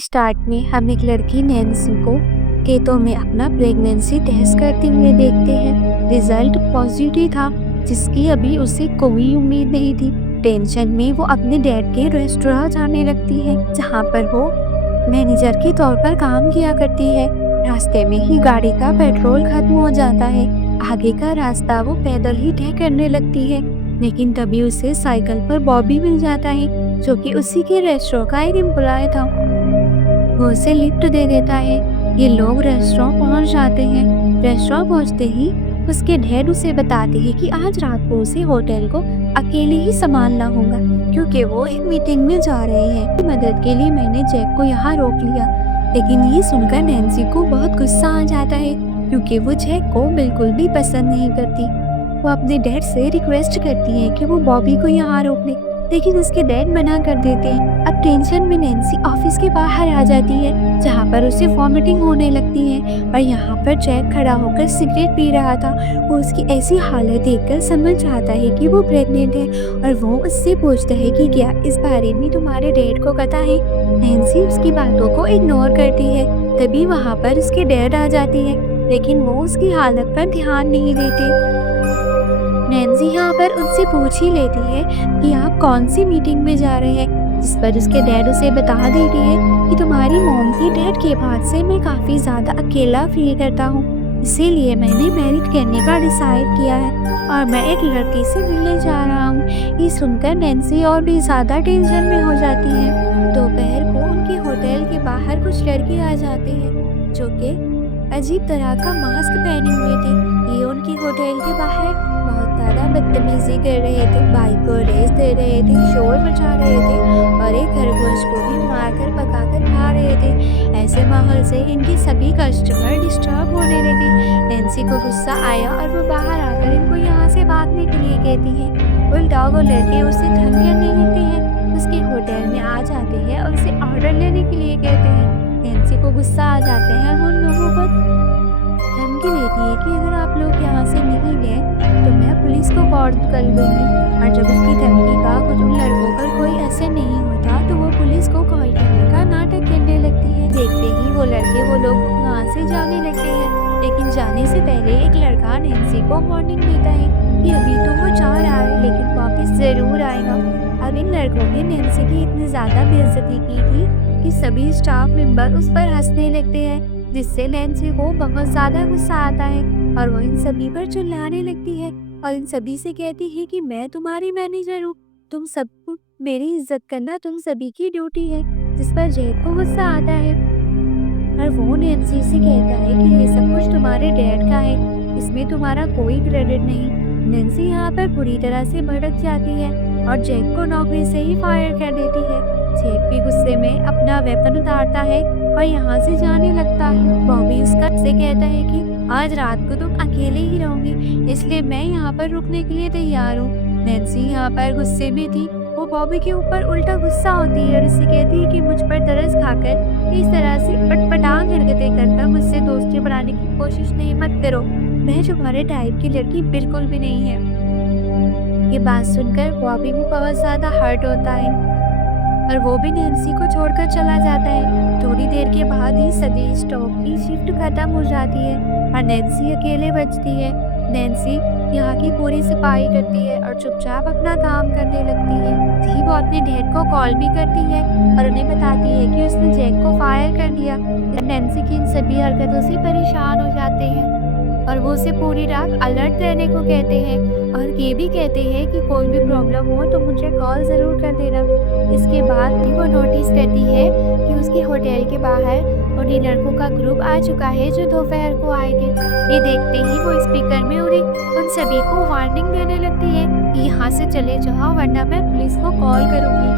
Start में हम एक लड़की नैन्सी को खेतों में अपना प्रेगनेंसी टेस्ट करते हुए देखते हैं। रिजल्ट पॉजिटिव था, जिसकी अभी उसे कोई उम्मीद नहीं थी। टेंशन में वो अपने डैड के रेस्टोरेंट जाने लगती है, जहाँ पर वो मैनेजर के तौर पर काम किया करती है। रास्ते में ही गाड़ी का पेट्रोल खत्म हो जाता है। आगे का रास्ता वो पैदल ही तय करने लगती है, लेकिन तभी उसे साइकिल पर बॉबी मिल जाता है, जो कि उसी के रेस्टोरेंट का एक एम्प्लॉय था। वो उसे लिफ्ट दे देता है। ये लोग रेस्टोरेंट पहुंच जाते हैं। रेस्टोरेंट पहुंचते ही उसके डैड उसे बताते हैं कि आज रात को उसे होटल को अकेले ही संभालना होगा, क्योंकि वो एक मीटिंग में जा रहे हैं। मदद के लिए मैंने जैक को यहाँ रोक लिया। लेकिन ये सुनकर नैन्सी को बहुत गुस्सा आ जाता है, क्योंकि वो जैक को बिल्कुल भी पसंद नहीं करती। वो अपने डैड से रिक्वेस्ट करती है कि वो बॉबी को यहाँ रोक ले, लेकिन उसके डैड मना कर देते हैं। अब टेंशन में नैन्सी ऑफिस के बाहर आ जाती है, जहाँ पर उसे वॉमिटिंग होने लगती है। और यहाँ पर जैक खड़ा होकर सिगरेट पी रहा था। वो उसकी ऐसी हालत देखकर समझ जाता है कि वो प्रेग्नेंट है, और वो उससे पूछता है कि क्या इस बारे में तुम्हारे डैड को पता है। नैन्सी उसकी बातों को इग्नोर करती है। तभी वहाँ पर उसके डैड आ जाती है, लेकिन वो उसकी हालत पर ध्यान नहीं देते। नैन्सी यहाँ पर उनसे पूछ ही लेती है कि आप कौन सी मीटिंग में जा रहे हैं, जिस पर उसके डैड उसे बता देती है कि तुम्हारी मॉम की डेथ के बाद से मैं काफ़ी ज़्यादा अकेला फील करता हूँ, इसीलिए मैंने मैरिज करने का डिसाइड किया है और मैं एक लड़की से मिलने जा रहा हूँ। ये सुनकर नैन्सी और भी ज़्यादा टेंशन में हो जाती है। दोपहर को उनके होटल के बाहर कुछ लड़के आ जाते हैं, जो कि अजीब तरह का मास्क पहने हुए थे। ये उनकी होटल के बाहर बहुत ज़्यादा बदतमीजी कर रहे थे, बाइक को रेस दे रहे थे, शोर मचा रहे थे और एक खरगोश को भी मारकर पकाकर खा रहे थे। ऐसे माहौल से इनके सभी कस्टमर डिस्टर्ब होने लगे। नैन्सी को गुस्सा आया और वो बाहर आकर इनको यहाँ से भागने के लिए कहती है। उल्टा वो लड़के उसे धमकी करने लगते हैं, उसके होटल में आ जाते हैं और उसे ऑर्डर लेने के लिए कहते हैं। नैन्सी को गुस्सा आ जाते हैं और उन लोगों को धमकी देती है कि अगर आप लोग यहाँ से नहीं गए तो मैं पुलिस को कॉल कर दूंगी। और जब उसकी धमकी का कुछ उन लड़कों पर कोई असर नहीं होता तो वो पुलिस को कॉल करने का नाटक करने लगती है। देखते ही वो लड़के वो लोग वहाँ से जाने लगते हैं, लेकिन जाने से पहले एक लड़का नैन्सी को वार्निंग देता है कि अभी तो वो जा रहा है, लेकिन वापस जरूर आएगा। अब इन लड़कों ने नैन्सी की इतनी ज़्यादा बेइज्जती की थी कि सभी स्टाफ मेंबर उस पर हंसने लगते हैं, जिससे नैन्सी को बहुत ज़्यादा गुस्सा आता है और वो इन सभी पर चिल्लाने लगती है और इन सभी से कहती है कि मैं तुम्हारी मैनेजर हूँ, तुम सबको मेरी इज्जत करना तुम सभी की ड्यूटी है। जिस पर जैक को गुस्सा आता है और वो नैन्सी से कहता है कि ये सब कुछ तुम्हारे डैड का है, इसमें तुम्हारा कोई क्रेडिट नहीं। नैन्सी यहाँ पर पूरी तरह से भड़क जाती है और जैक को नौकरी से ही फायर कर देती है। जैक भी गुस्से में अपना वेपन उतारता है और यहाँ से जाने लगता है। बॉबी उसका से कहता है कि आज रात को तुम अकेले ही रहोगी, इसलिए मैं यहाँ पर रुकने के लिए तैयार हूँ। नैन्सी यहाँ पर गुस्से में थी। वो बॉबी के ऊपर उल्टा गुस्सा होती है और उससे कहती है कि मुझ पर तरस खाकर इस तरह से पटपटांग हरकतें करकर मुझसे दोस्ती बनाने की कोशिश नहीं मत करो, मैं तुम्हारे टाइप की लड़की बिल्कुल भी नहीं है। ये बात सुनकर बॉबी को बहुत ज़्यादा हर्ट होता है और वो भी नैन्सी को छोड़कर चला जाता है। थोड़ी देर के बाद ही सभी स्टॉप की शिफ्ट खत्म हो जाती है और नैन्सी अकेले बचती है। नैन्सी यहाँ की पूरी सफाई करती है और चुपचाप अपना काम करने लगती है। थी वो अपने डैड को कॉल भी करती है और उन्हें बताती है कि उसने जैक को फायर कर दिया। नैन्सी की इन सभी हरकतों से परेशान हो जाते हैं और वो उसे पूरी रात अलर्ट रहने को कहते हैं और ये भी कहते हैं कि कोई भी प्रॉब्लम हो तो मुझे कॉल ज़रूर कर देना। इसके बाद भी वो नोटिस करती है कि उसके होटल के बाहर उन्हीं लड़कों का ग्रुप आ चुका है जो दोपहर को आए थे। ये देखते ही वो स्पीकर में उन सभी को वार्निंग देने लगती है कि यहाँ से चले जाओ वरना मैं पुलिस को कॉल करूँगी।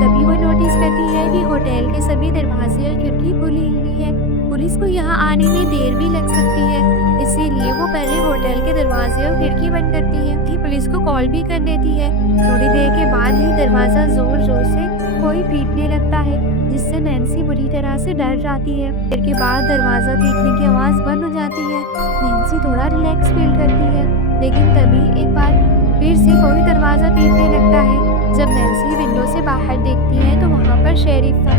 तभी वो नोटिस करती है कि होटल के सभी दरवाजे और खिड़की खुली हुई है। पुलिस को यहाँ आने में देर भी लग सकती है, इसीलिए वो पहले होटल के दरवाजे और खिड़की बंद करती है। थी पुलिस को कॉल भी कर देती है। थोड़ी देर के बाद ही दरवाज़ा जोर जोर से कोई पीटने लगता है, जिससे नैन्सी बुरी तरह से डर जाती है। देर के बाद दरवाज़ा पीटने की आवाज़ बंद हो जाती है। नैन्सी थोड़ा रिलैक्स फील करती है, लेकिन तभी एक बार फिर से कोई दरवाज़ा पीटने लगता है। जब नैन्सी विंडो से बाहर देखती है तो वहाँ पर शेरिफ था।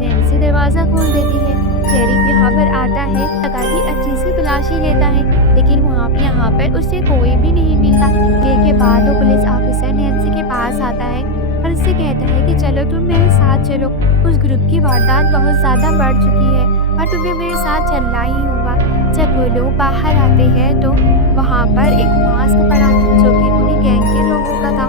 नैन्सी दरवाज़ा खोल देती है। शेरिफ यहाँ पर आता है, जगह की अच्छी से तलाशी लेता है, लेकिन यहाँ पर उसे कोई भी नहीं मिलता। के बाद वो पुलिस ऑफिसर नैन्सी के पास आता है और उससे कहता है कि चलो तुम मेरे साथ चलो, उस ग्रुप की वारदात बहुत ज़्यादा बढ़ चुकी है और तुम्हें मेरे साथ चलना ही होगा। जब वो लोग बाहर आते हैं तो वहाँ पर एक मास्क पड़ा था जो कि उन्हीं गैंग के लोगों का था,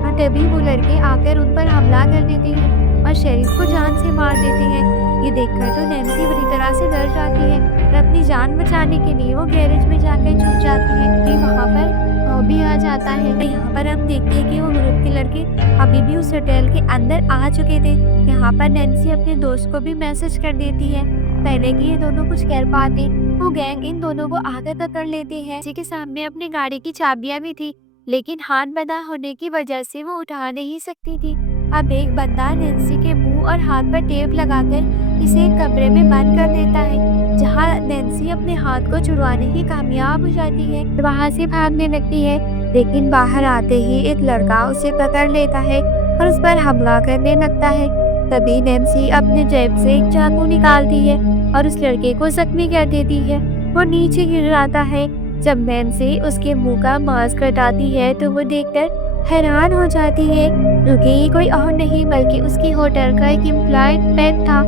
और तभी वो लड़के आकर उन पर हमला कर देते हैं और शेरिफ को जान से मार देते हैं। ये देखकर तो नैन्सी बुरी तरह से डर जाती है और अपनी जान बचाने के लिए वो गैरेज में जाकर छुप जाती है। कि वहाँ पर बॉबी आ जाता है। तो यहाँ पर हम देखते हैं कि वो ग्रुप के लड़के अभी भी उस होटल के अंदर आ चुके थे। यहाँ पर नैन्सी अपने दोस्त को भी मैसेज कर देती है पहले कि ये दोनों कुछ कर पाते। वो गैंग इन दोनों को आगे पकड़ लेते हैं। किसी के सामने अपनी गाड़ी की चाबियां भी थी, लेकिन हाथ बंधा होने की वजह से वो उठा नहीं सकती थी। अब एक बंदा नैन्सी के मुंह और हाथ पर टेप लगाकर इसे एक कमरे में बंद कर देता है, जहां नैन्सी अपने हाथ को छुड़वाने ही कामयाब हो जाती है, वहां से भागने लगती है। लेकिन बाहर आते ही एक लड़का उसे पकड़ लेता है और उस पर हमला करने लगता है। तभी नैन्सी अपने जेब से एक चाकू निकालती है और उस लड़के को जख्मी कर देती है। वो नीचे गिर जाता है। जब नैन्सी उसके मुंह का मास्क हटाती है तो वो देखकर हैरान हो जाती है, क्योंकि ये कोई और नहीं बल्कि उसकी होटल का एक एम्प्लॉय पेट था।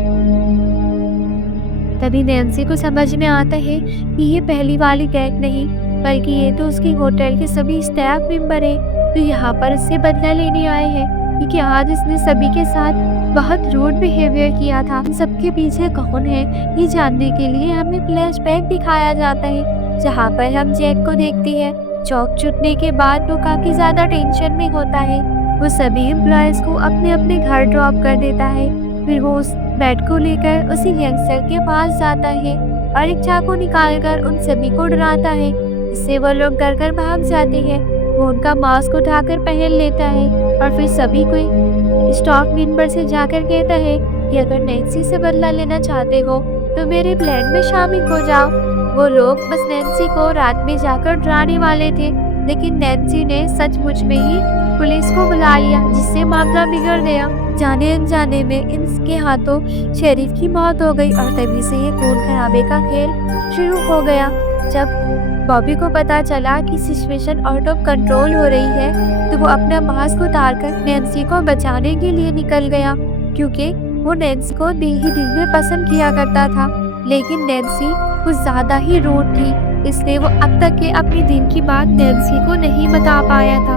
तभी नैन्सी को समझ में आता है कि ये पहली वाली गैंग नहीं, बल्कि ये तो उसकी होटल के सभी स्टाफ मेंबर हैं, तो यहाँ पर उससे बदला लेने आए हैं, क्योंकि आज इसने सभी के साथ बहुत रूड बिहेवियर किया था। सबके पीछे कौन है ये जानने के लिए हमें फ्लैशबैक दिखाया जाता है, जहाँ पर हम जैक को देखते हैं। चौक छूटने के बाद वो काफी ज्यादा टेंशन में होता है। वो सभी एम्प्लॉयज को अपने अपने घर ड्रॉप कर देता है। फिर वो उस बेड को लेकर उसी यंगस्टर के पास जाता है और एक चाकू निकालकर उन सभी को डराता है। इससे वो लोग डर कर भाग जाते हैं। वो उनका मास्क उठाकर पहन लेता है और फिर सभी को स्टॉक मेंबर से जाकर कहता है कि अगर नैन्सी से बदला लेना चाहते हो तो मेरे प्लान में शामिल हो जाओ। वो लोग बस नैन्सी को रात में जाकर डराने वाले थे, लेकिन नैन्सी ने सचमुच में ही पुलिस को बुला लिया, जिससे मामला बिगड़ गया। जाने अनजाने में इनके हाथों शेरिफ की मौत हो गई और तभी से ये खून खराबे का खेल शुरू हो गया। जब बॉबी को पता चला कि सिचुएशन आउट ऑफ कंट्रोल हो रही है तो वो अपना मास्क उतारकर नैन्सी को बचाने के लिए निकल गया, क्योंकि वो नैन्सी को दिल ही दिल में पसंद किया करता था। लेकिन नैन्सी कुछ ज्यादा ही रूड थी, इसलिए वो अब तक के अपने दिल की बात नैन्सी को नहीं बता पाया था।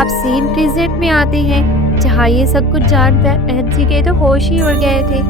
अब सीन प्रेजेंट में आते हैं, जहाँ ये सब कुछ जानकर नैन्सी के तो होश ही उड़ गए थे।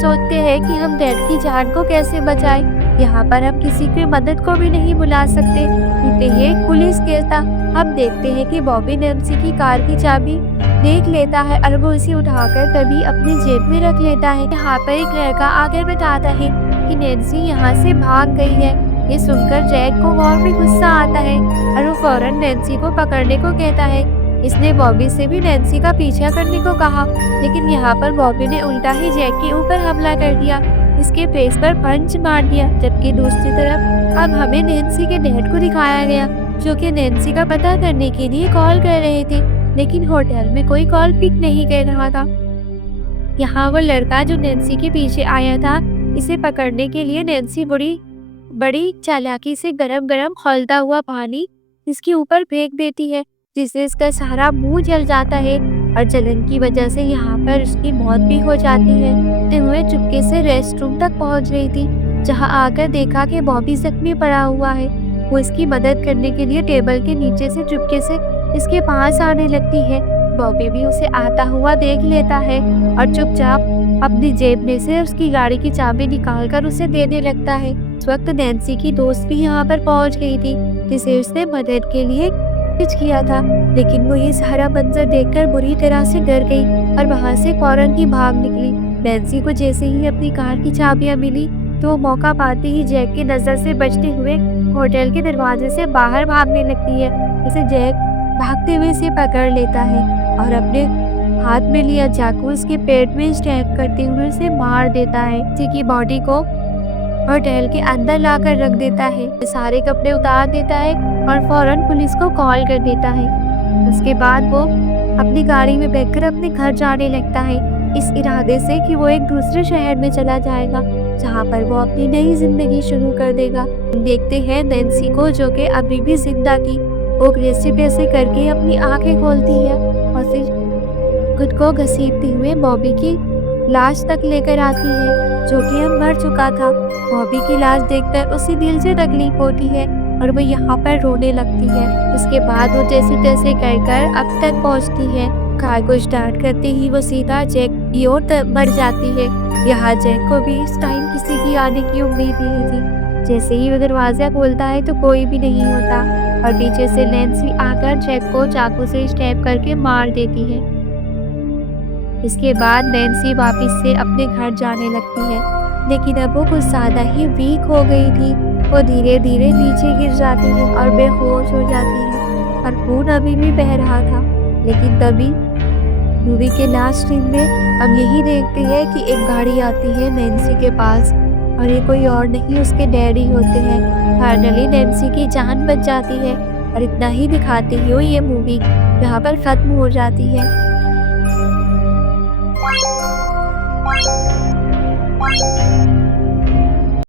सोचते हैं कि हम डैड की जान को कैसे बचाएं। यहाँ पर हम किसी की मदद को भी नहीं बुला सकते, क्योंकि ये पुलिस केस था। हम देखते हैं कि बॉबी नैन्सी की कार की चाबी देख लेता है और वो इसे उठाकर तभी अपनी जेब में रख लेता है। यहाँ पर एक लड़का आकर बताता है कि नैन्सी यहाँ से भाग गई है। ये सुनकर जैक को और भी गुस्सा आता है और वो फौरन नैन्सी को पकड़ने को कहता है। इसने बॉबी से भी नैन्सी का पीछा करने को कहा, लेकिन यहाँ पर बॉबी ने उल्टा ही जैक के ऊपर हमला कर दिया, इसके फेस पर पंच मार दिया। जबकि दूसरी तरफ अब हमें नैन्सी के डैड को दिखाया गया, जो कि नैन्सी का पता करने के लिए कॉल कर रहे थे, लेकिन होटल में कोई कॉल पिक नहीं कर रहा था। यहाँ वो लड़का जो नैन्सी के पीछे आया था, इसे पकड़ने के लिए नैन्सी बड़ी चालाकी से गरम गरम खौलता हुआ पानी इसके ऊपर फेंक देती है, जिससे इसका सारा मुंह जल जाता है और जलन की वजह से यहाँ पर उसकी मौत भी हो जाती है। तो हुए चुपके से रेस्ट रूम तक पहुँच गई थी, जहाँ आकर देखा कि बॉबी जख्मी पड़ा हुआ है। वो इसकी मदद करने के लिए टेबल के नीचे से चुपके से इसके पास आने लगती है। बॉबी भी उसे आता हुआ देख लेता है और चुपचाप अपनी जेब में से उसकी गाड़ी की चाबी निकालकर उसे देने लगता है। इस वक्त नैन्सी की दोस्त भी यहाँ पर पहुँच गई थी, जिसे उसने मदद के लिए कुछ किया था, लेकिन वो ये सारा मंजर देखकर बुरी तरह से डर गई और वहाँ से फौरन ही भाग निकली। नैन्सी को जैसे ही अपनी कार की चाबियां मिली तो वो मौका पाते ही जैक की नजर से बचते हुए होटल के दरवाजे से बाहर भागने लगती है। इसे जैक भागते हुए से पकड़ लेता है और अपने हाथ में लिया चाकू उसके पेट में स्टैब करते हुए उसे मार देता है। इसी की बॉडी को होटल के अंदर लाकर रख देता है, सारे कपड़े उतार देता है और फौरन पुलिस को कॉल कर देता है। उसके बाद वो अपनी गाड़ी में बैठकर अपने घर जाने लगता है। इस इरादे से कि वो एक दूसरे शहर में चला जाएगा, जहाँ पर वो अपनी नई ज़िंदगी शुरू कर देगा। देखते हैं नैन्सी को, जो कि अभी भी ज़िंदा थी, वो कैसे-कैसे करके अपनी आँखें खोलती है और फिर खुद को घसीटते हुए बॉबी की लाश तक लेकर आती है, जो कि अब मर चुका था। बॉबी की लाश देखकर उसे दिल से तकलीफ होती है और वो यहाँ पर रोने लगती है। उसके बाद वो जैसे-तैसे कर अब तक पहुँचती है। कार को स्टार्ट करते ही वो सीधा जैक की ओर बढ़ जाती है। यहाँ जैक को भी इस टाइम किसी की आने की उम्मीद नहीं थी। जैसे ही वो दरवाज़ा खोलता है तो कोई भी नहीं होता और पीछे से नैन्सी आकर जैक को चाकू से स्टैब करके मार देती है। इसके बाद नैन्सी वापस से अपने घर जाने लगती है, लेकिन अब वो कुछ ज़्यादा ही वीक हो गई थी। वो धीरे-धीरे नीचे गिर जाती है और बेहोश हो जाती है और खून अभी भी बह रहा था। लेकिन तभी मूवी के लास्ट सीन में हम यही देखते हैं कि एक गाड़ी आती है नैन्सी के पास और ये कोई और नहीं, उसके डैडी होते हैं। फाइनली नैन्सी की जान बच जाती है और इतना ही दिखाते हुए ये मूवी यहाँ पर ख़त्म हो जाती है।